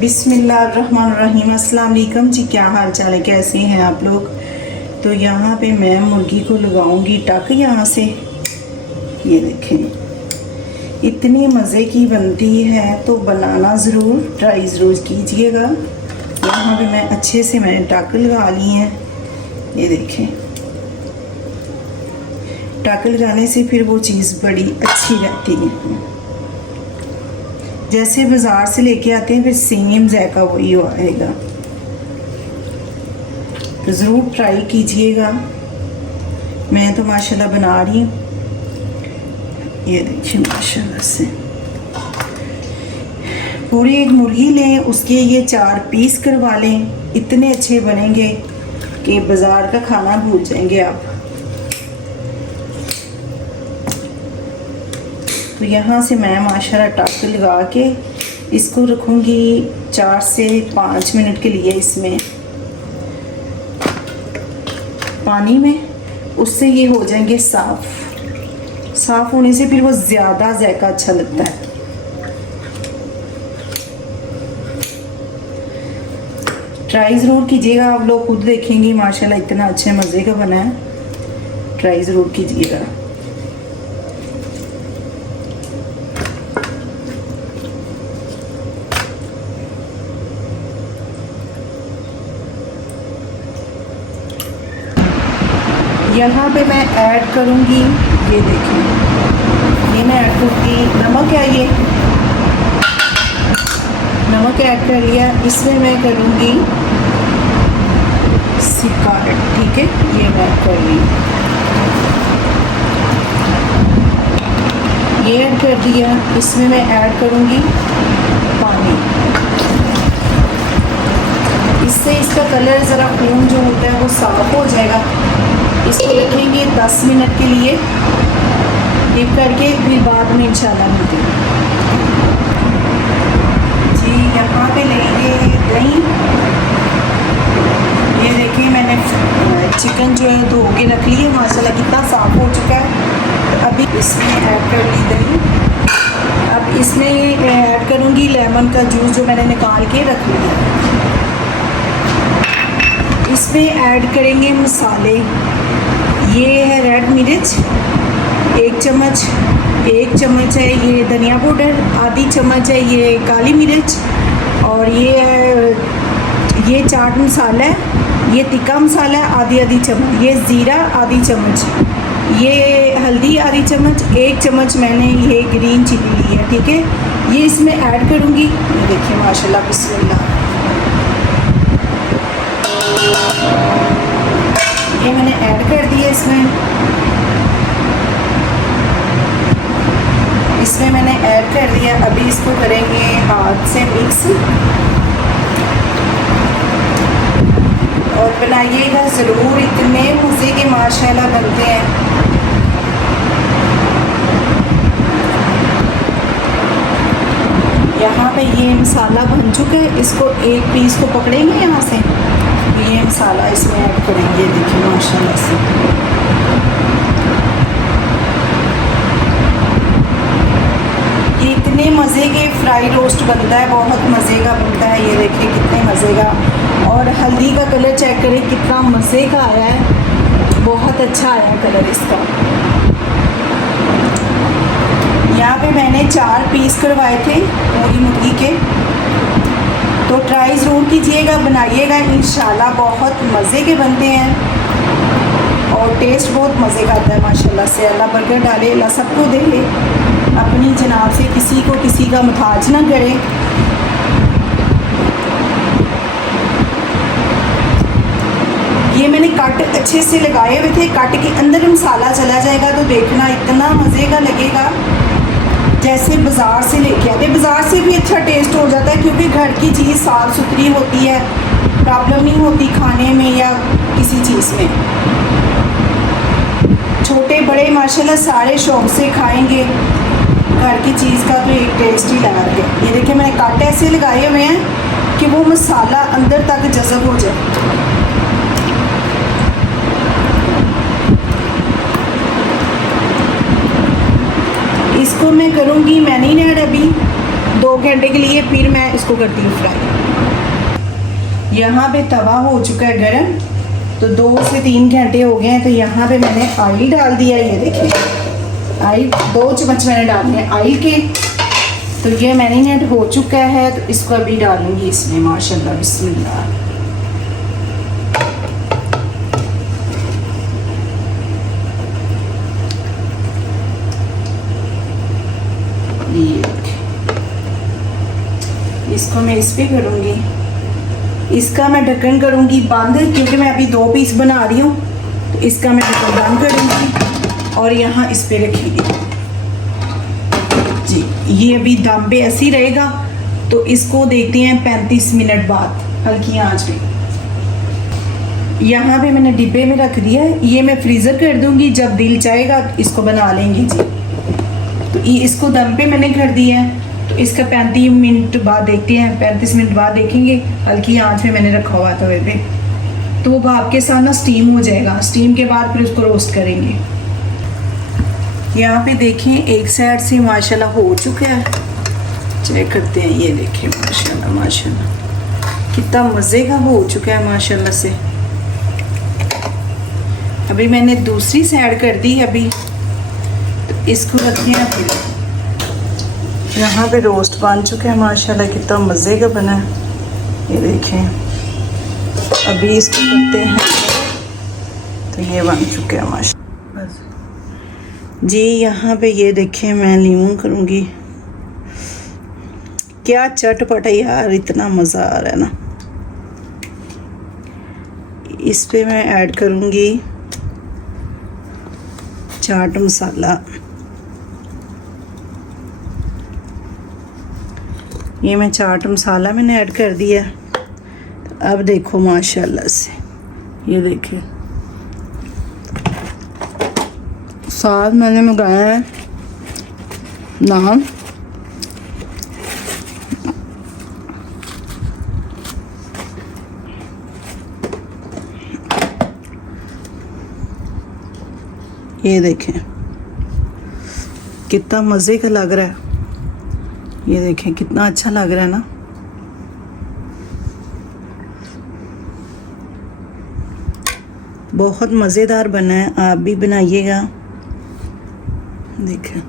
बिस्मिल्लाहिर्रहमानिर्रहीम। अस्सलाम वालेकुम जी, क्या हाल चाल है, कैसे हैं आप लोग। तो यहाँ पे मैं मुर्गी को लगाऊंगी टक यहाँ से। ये देखें इतनी मज़े की बनती है, तो बनाना ज़रूर ट्राई ज़रूर कीजिएगा। यहाँ पे मैं अच्छे से मैंने टक लगा ली हैं। ये देखें टक लगाने से फिर वो चीज़ बड़ी अच्छी रहती है। जैसे बाज़ार से लेके आते हैं फिर सेम जायका वही आएगा। तो ज़रूर ट्राई कीजिएगा। मैं तो माशाल्लाह बना रही हूँ। ये देखिए माशाल्लाह से पूरी एक मुर्गी लें, उसके ये 4 पीस करवा लें, इतने अच्छे बनेंगे कि बाज़ार का खाना भूल जाएंगे आप। तो यहाँ से मैं माशाल्लाह टक लगा के इसको रखूँगी 4 से 5 मिनट के लिए इसमें पानी में। उससे ये हो जाएंगे साफ़ होने से फिर वो ज़्यादा जायका अच्छा लगता है। ट्राई ज़रूर कीजिएगा, आप लोग खुद देखेंगे माशाल्लाह इतना अच्छे मज़े का बना है। ट्राई ज़रूर कीजिएगा। यहाँ पे मैं ऐड करूँगी, ये देखिए ये मैं ऐड करूँगी नमक है, ये नमक ऐड कर लिया। इसमें मैं करूँगी सिरका, ठीक है, ये मैं ऐड कर ली, ये ऐड कर दिया। इसमें मैं ऐड करूँगी पानी। इससे इसका कलर ज़रा खून जो होता है वो साफ़ हो जाएगा। इसको रखेंगे 10 मिनट के लिए डिप करके, फिर बाद में इंशाल्लाह मिलते हैं जी। यहाँ पे लेंगे दही। ये देखिए मैंने चिकन जो है धो के रख लिया, माशाल्लाह कितना साफ़ हो चुका है। तो अभी इसमें ऐड कर ली दही। अब इसमें ऐड करूँगी लेमन का जूस जो मैंने निकाल के रख लिया। इसमें ऐड करेंगे मसाले। ये है रेड मिर्च 1 चम्मच, 1 चम्मच है ये धनिया पाउडर, आधी चम्मच है ये काली मिर्च, और ये चाट मसाला है, ये तिक्का मसाला है आधी चम्मच, ये ज़ीरा आधी चम्मच, ये हल्दी आधी चम्मच, 1 चम्मच मैंने ये ग्रीन चिली ली है, ठीक है। ये इसमें ऐड करूँगी। ये देखिए माशाल्लाह बिस्मिल्लाह, ये मैंने ऐड कर दिया इसमें मैंने ऐड कर दिया। अभी इसको करेंगे हाथ से मिक्स, और बनाइएगा ज़रूर, इतने मज़े के माशाल्लाह बनते हैं। यहाँ पे ये मसाला बन चुका है। इसको एक पीस को पकड़ेंगे यहाँ से, ये मसाला इसमें ऐड करेंगे। देखिए माशाल्लाह से ये इतने मज़े के फ्राई रोस्ट बनता है, बहुत मज़े का बनता है। ये देखिए कितने मज़े का, और हल्दी का कलर चेक करें कितना मज़े का आया है, बहुत अच्छा आया कलर इसका। यहाँ पे मैंने 4 पीस करवाए थे पूरी मुर्गी के। तो ट्राई ज़रूर कीजिएगा, बनाइएगा, इंशाल्लाह बहुत मज़े के बनते हैं और टेस्ट बहुत मज़े का आता है माशाल्लाह से। अल्लाह बरकत डाले, अल्लाह सबको दे, अपनी जनाब से किसी को किसी का मुताज ना करे। ये मैंने कट अच्छे से लगाए हुए थे, कट के अंदर मसाला चला जाएगा तो देखना इतना मज़े का लगेगा जैसे बाज़ार से लेके आते। बाज़ार से भी अच्छा टेस्ट हो जाता है क्योंकि घर की चीज़ साफ़ सुथरी होती है, प्रॉब्लम नहीं होती खाने में या किसी चीज़ में। छोटे बड़े माशाल्लाह सारे शौक़ से खाएंगे। घर की चीज़ का तो एक टेस्ट ही लगा के। ये देखिए मैंने कांटे ऐसे लगाए हुए हैं कि वो मसाला अंदर तक जज़ब हो जाए। इसको मैं करूँगी मैरिनेट अभी 2 घंटे के लिए, फिर मैं इसको करती हूँ फ्राई। यहाँ पे तवा हो चुका है गर्म, तो 2 से 3 घंटे हो गए हैं। तो यहाँ पे मैंने ऑयल डाल दिया, ये देखिए ऑयल 2 चम्मच मैंने डाल दिए ऑयल के। तो ये मैरिनेट हो चुका है, तो इसको अभी डालूंगी इसमें। माशाल्लाह बिस्मिल्लाह। ये इसको मैं इस पे करूँगी, इसका मैं ढक्कन करूँगी बंद, क्योंकि मैं अभी 2 पीस बना रही हूँ। तो इसका मैं ढक्कन बंद करूँगी और यहाँ इस पे रखूँगी जी। ये अभी दम पे ऐसे ही रहेगा। तो इसको देखते हैं 35 मिनट बाद हल्की आंच पे। यहाँ पे मैंने डिब्बे में रख दिया है, ये मैं फ्रीज़र कर दूँगी, जब दिल चाहेगा इसको बना लेंगे जी। तो ये इसको दम पे मैंने कर दिया है। तो इसका 35 मिनट बाद देखते हैं, 35 मिनट बाद देखेंगे। हल्की आंच में मैंने रखा हुआ तवे पे, तो वो भाप के साथ ना स्टीम हो जाएगा। स्टीम के बाद फिर उसको रोस्ट करेंगे। यहाँ पे देखें एक साइड से माशाल्लाह हो चुका है, चेक करते हैं। ये देखें माशाल्लाह माशाल्लाह कितना मज़े का हो चुका है माशाल्लाह से। अभी मैंने दूसरी साइड कर दी अभी, तो इसको रखते हैं। फिर यहाँ पे रोस्ट बन चुका है माशाल्लाह, कितना मज़े का बना है। ये देखें अभी इसको करते हैं। तो ये बन चुका है माशाल्लाह जी। यहाँ पे ये देखें मैं लीमू करूँगी, क्या चटपटा यार, इतना मज़ा आ रहा है ना। इस पे मैं ऐड करूँगी चाट मसाला। ये मैं चाट मसाला मैंने ऐड कर दिया। तो अब देखो माशाल्लाह से, ये देखिए साथ मैंने मंगाया है नान। ये देखें कितना मज़े का लग रहा है। ये देखें कितना अच्छा लग रहा है ना। बहुत मज़ेदार बना है, आप भी बनाइएगा। देखें